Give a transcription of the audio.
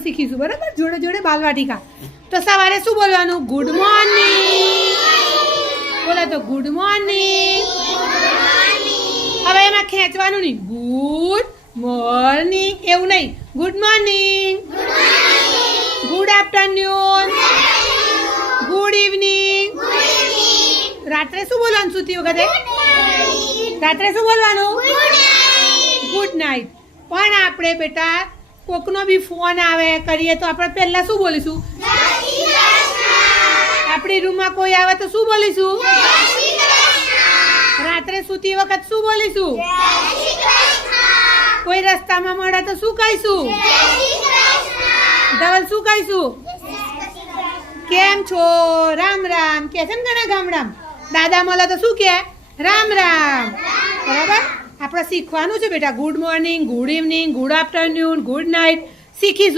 શીખીશું બરાબર જોડે જોડે બાલવાટિકા તો સવારે શું બોલવાનું ગુડ મોર્નિંગ બોલો તો ગુડ મોર્નિંગ હવે એમાં ખેંચવાનું નહીં ગુડ મોર્નિંગ એવું નહીં good morning good afternoon good evening રાત્રે શું બોલવાનું સૂતી વખતે રાત્રે શું બોલવાનું ગુડ નાઇટ પણ આપણે બેટા કોકનો બી ફોન આવે કરીએ તો આપણે પહેલા શું બોલીશું આપણી રૂમમાં કોઈ આવે તો શું બોલીશું રાત્રે સૂતી વખત શું બોલીશું કોઈ રસ્તામાં મળે તો શું કહીશું ધવલ શું કહીશું કેમ છો રામ રામ કે છે ને ઘણા ગામડામાં દાદા મળે તો શું કે રામ રામ બરાબર આપણે શીખવાનું છે બેટા good morning good evening good afternoon good night શીખીશું